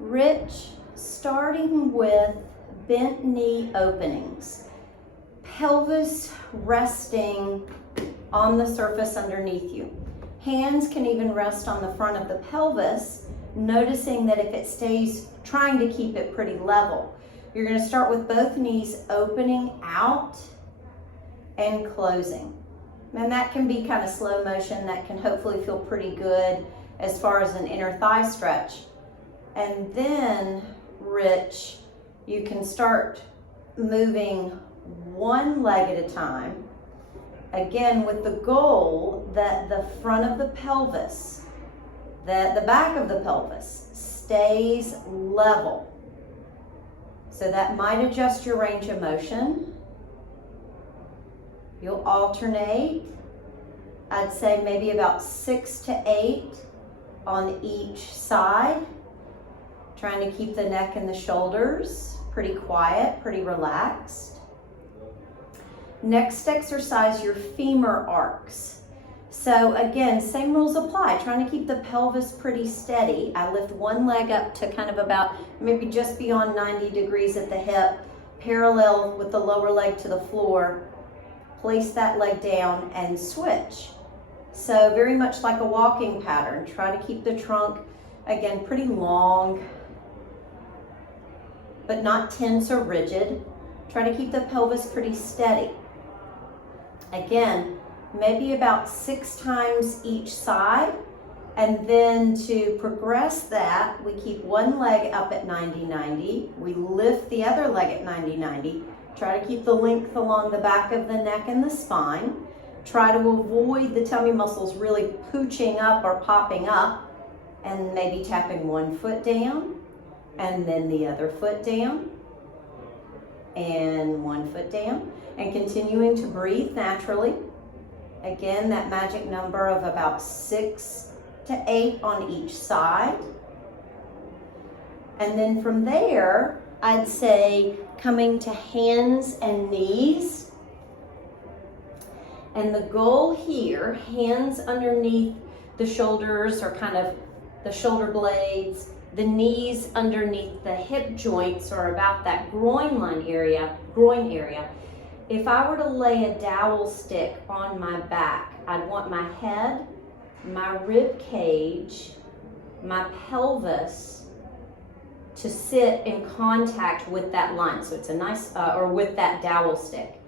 Rich, starting with bent knee openings, pelvis resting on the surface underneath you. Hands can even rest on the front of the pelvis, noticing that if it stays, trying to keep it pretty level. You're going to start with both knees opening out and closing. And that can be kind of slow motion. That can hopefully feel pretty good as far as an inner thigh stretch. And then, Rich, you can start moving one leg at a time. Again, with the goal that the front of the pelvis, that the back of the pelvis stays level. So that might adjust your range of motion. You'll alternate, I'd say maybe about 6 to 8 on each side, trying to keep the neck and the shoulders pretty quiet, pretty relaxed. Next exercise, your femur arcs. So again, same rules apply, trying to keep the pelvis pretty steady. I lift one leg up to kind of about maybe just beyond 90 degrees at the hip, parallel with the lower leg to the floor. Place that leg down and switch. So very much like a walking pattern. Try to keep the trunk, again, pretty long, but not tense or rigid. Try to keep the pelvis pretty steady. Again, maybe about 6 times each side. And then to progress that, we keep one leg up at 90-90. We lift the other leg at 90-90. Try to keep the length along the back of the neck and the spine. Try to avoid the tummy muscles really pooching up or popping up, and maybe tapping one foot down and then the other foot down and one foot down, and continuing to breathe naturally. Again, that magic number of about 6 to 8 on each side. And then from there, I'd say coming to hands and knees. And the goal here, hands underneath the shoulders or kind of the shoulder blades, the knees underneath the hip joints or about that groin area. If I were to lay a dowel stick on my back, I'd want my head, my rib cage, my pelvis to sit in contact with that line. So it's a nice, or with that dowel stick.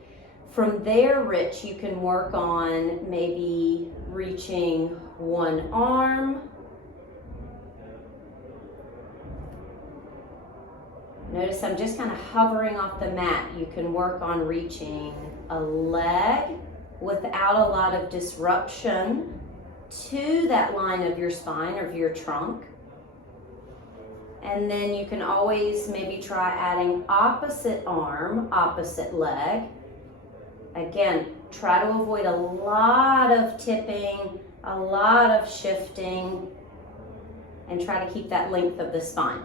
From there, Rich, you can work on maybe reaching one arm. Notice I'm just kind of hovering off the mat. You can work on reaching a leg without a lot of disruption to that line of your spine or of your trunk. And then you can always maybe try adding opposite arm, opposite leg. Again, try to avoid a lot of tipping, a lot of shifting, and try to keep that length of the spine.